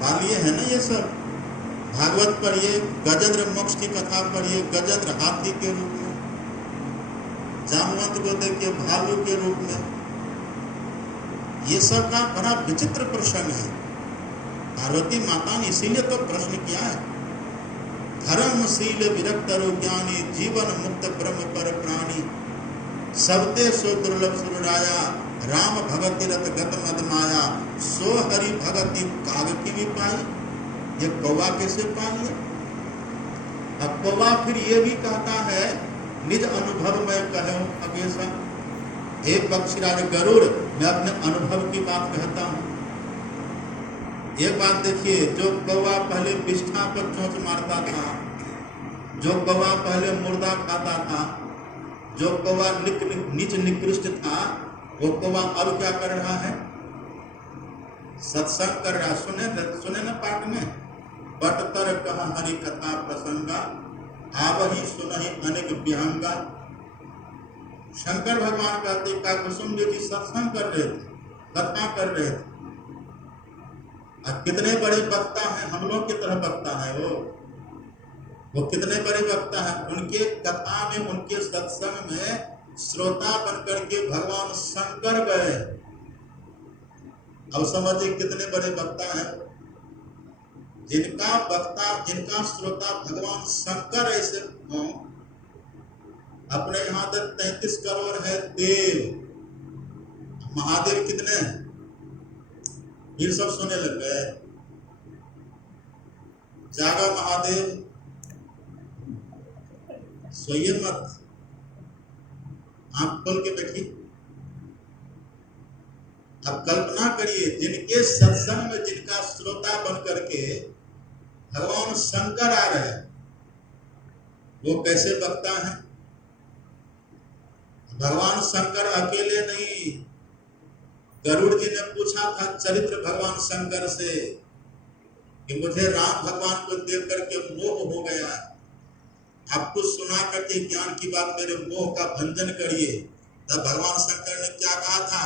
पालिए है ना ये सब। भागवत पढ़िए, गजेंद्र मोक्ष की कथा पढ़िए, गजेंद्र हाथी के रूप में, जामवंत को देखिए भालू के रूप में। ये सब का बड़ा विचित्र प्रसंग है। पार्वती माता ने इसीलिए तो प्रश्न किया है, धर्मशील विरक्त ज्ञानी जीवन मुक्त ब्रह्म पर प्राणी, सबते सो दुर्लभ सुराया राम भगति रत गत मद माया, सो हरि भगति काग की भी पाई। ये कौवा कैसे पा लिया? अब कौवा फिर ये भी कहता है निज अनुभव में कहूं अकेसा, हे पक्षीराज गरुड़ मैं अपने अनुभव की बात कहता हूं। एक बात देखिए, जो कौवा पहले बिष्ठा पर चोंच मारता था, जो कौवा पहले मुर्दा खाता था, जो कौवा नीच निकृष्ट था, वो कौवा अब क्या कर रहा है? सत्संग कर रहा। सुने न पाठ में, बट तर कहा हरि कथा प्रसंगा, आवही सुनहि अनेक विहंगा। शंकर भगवान कहते का कुसुम जी सत्संग कर रहे थे, कथा कर रहे थे। अब कितने बड़े वक्ता हैं, हम लोग की तरह वक्ता है वो कितने बड़े वक्ता हैं। उनके कथा में, उनके सत्संग में श्रोता बनकर के भगवान शंकर गए। अब समझिए कितने बड़े वक्ता हैं, जिनका वक्ता, जिनका श्रोता भगवान शंकर ऐसे हों। अपने यहाँ तक 33 करोड़ है देव, महादेव कितने हैं? फिर सब सुने लग गए। जागा महादेव, सोइए मत, आंख खोल के बैठी। अब कल्पना करिए, जिनके सत्संग में जिनका श्रोता बन करके भगवान शंकर आ रहे हैं, वो कैसे वक्ता है? भगवान शंकर अकेले नहीं, गरुड़ जी ने पूछा था चरित्र भगवान शंकर से कि मुझे राम भगवान को देख करके मोह हो गया, आपको सुना करके ज्ञान की बात मेरे मोह का भंजन करिए। तब भगवान शंकर ने क्या कहा था?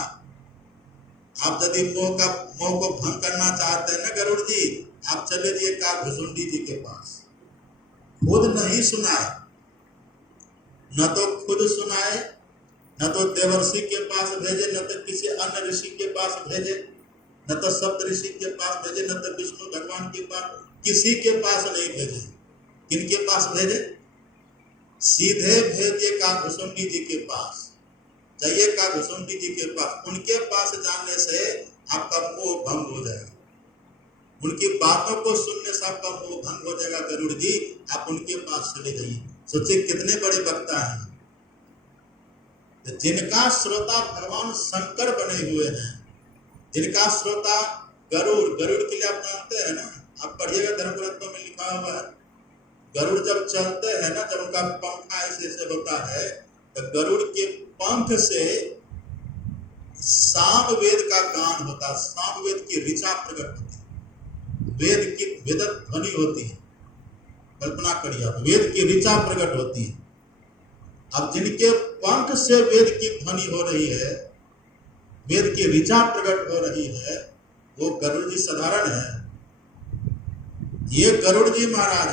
आप यदि मोह को भंग करना चाहते हैं ना गरुड़ जी, आप चले जाइए काकभुसुंडी जी के पास। खुद नहीं सुनाए, न तो खुद सुनाए, न तो देवर्षि के पास भेजे, न तो किसी अन्य ऋषि के पास भेजे, न तो सप्त ऋषि के पास भेजे, न तो विष्णु भगवान के पास, किसी के पास नहीं भेजे। किनके पास भेजे? सीधे भेजे काकभुसुंडी जी के पास। जाइए काकभुसुंडी जी के पास, उनके पास जाने से आपका मोह भंग हो जाएगा। उनकी बातों को सुनने से आपका मोह भंग हो जाएगा। गरुड़ जी आप उनके पास चले जाइए। सोचिए कितने बड़े वक्ता हैं, जिनका श्रोता भगवान शंकर बने हुए हैं, जिनका श्रोता गरुड़। गरुड़ के लिए आप जानते हैं ना, आप पढ़िएगा धर्म ग्रंथों में लिखा हुआ है, गरुड़ जब चलते हैं ना, जब उनका पंखा ऐसे ऐसे होता है, तो गरुड़ के पंख से सामवेद का गान होता है, सामवेद की ऋचा प्रकट होती है, वेद की वेद ध्वनि होती है। कल्पना करिए आप, वेद की ऋचा प्रकट होती है। अब जिनके पंख से वेद की ध्वनि हो रही है, वेद की ऋचा प्रकट हो रही है, वो गरुड़ जी साधारण है? ये गरुड़ जी महाराज,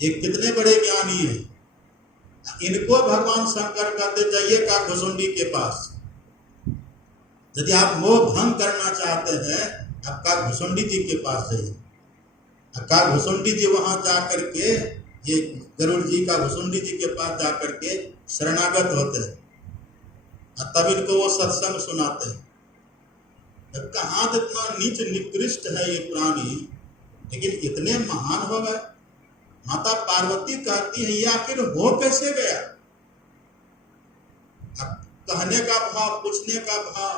ये कितने बड़े ज्ञानी हैं। इनको भगवान शंकर कहते जाइए काकभुसुंडी के पास। यदि आप मोह भंग करना चाहते हैं, आप काकभुसुंडी जी के पास जाइए। काकभुसुंडी जी वहां जाकर के, ये गरुड़ जी काकभुसुंडी जी के पास जाकर के शरणागत होते हैं, तब इनको वो सत्संग सुनाते हैं। कहाँ इतना नीच निकृष्ट है ये प्राणी, लेकिन इतने महान हो गए। माता पार्वती कहती है ये आखिर हो कैसे गया? अब कहने का भाव, पूछने का भाव,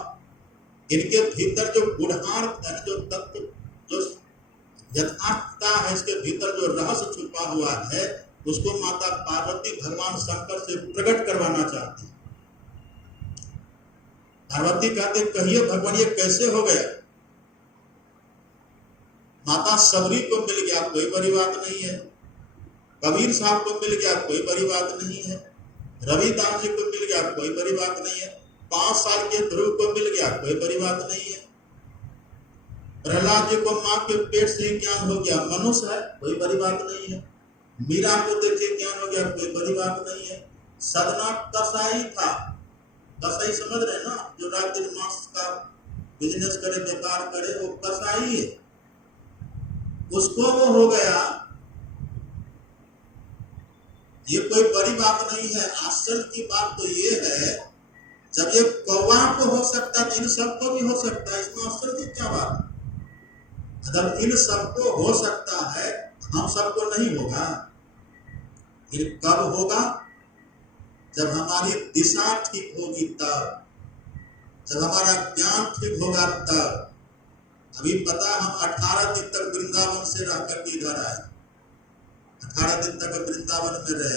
इनके भीतर जो गुढ़ार्थ है, जो तत्व, जो यथार्थता है, इसके भीतर जो रहस्य छुपा हुआ है, उसको माता पार्वती भगवान शंकर से प्रकट करवाना चाहती है। पार्वती कहते कहिए भगवान ये कैसे हो गया? माता सबरी को मिल गया, कोई बड़ी बात नहीं है। कबीर साहब को मिल गया, कोई बड़ी बात नहीं है। रविदास जी को मिल गया, कोई बड़ी बात नहीं है। 5 साल के ध्रुव को मिल गया, कोई बड़ी बात नहीं है। प्रहलाद जी को माँ के पेट से ही ज्ञान हो गया, मनुष्य है, कोई बड़ी बात नहीं है। मीरा को देखिए ज्ञान हो गया, कोई बड़ी बात नहीं है। सदना कसाई था, कसाई समझ रहे ना, जो रात दिन मांस का बिजनेस करे, व्यापार करे, वो कसाई है, उसको वो हो गया। ये कोई बड़ी बात नहीं है। आश्चर्य की बात तो ये है, जब ये कौवा को हो सकता है तो इन सबको भी हो सकता है, इसमें आश्चर्य की क्या बात है? जब इन सबको हो सकता है, हम सबको नहीं होगा। फिर कब होगा? जब हमारी दिशा ठीक होगी, तब, जब हमारा ज्ञान ठीक होगा तब। अभी पता, हम 18 दिन तक वृंदावन से रह करके इधर आए, 18 दिन तक वृंदावन में रहे।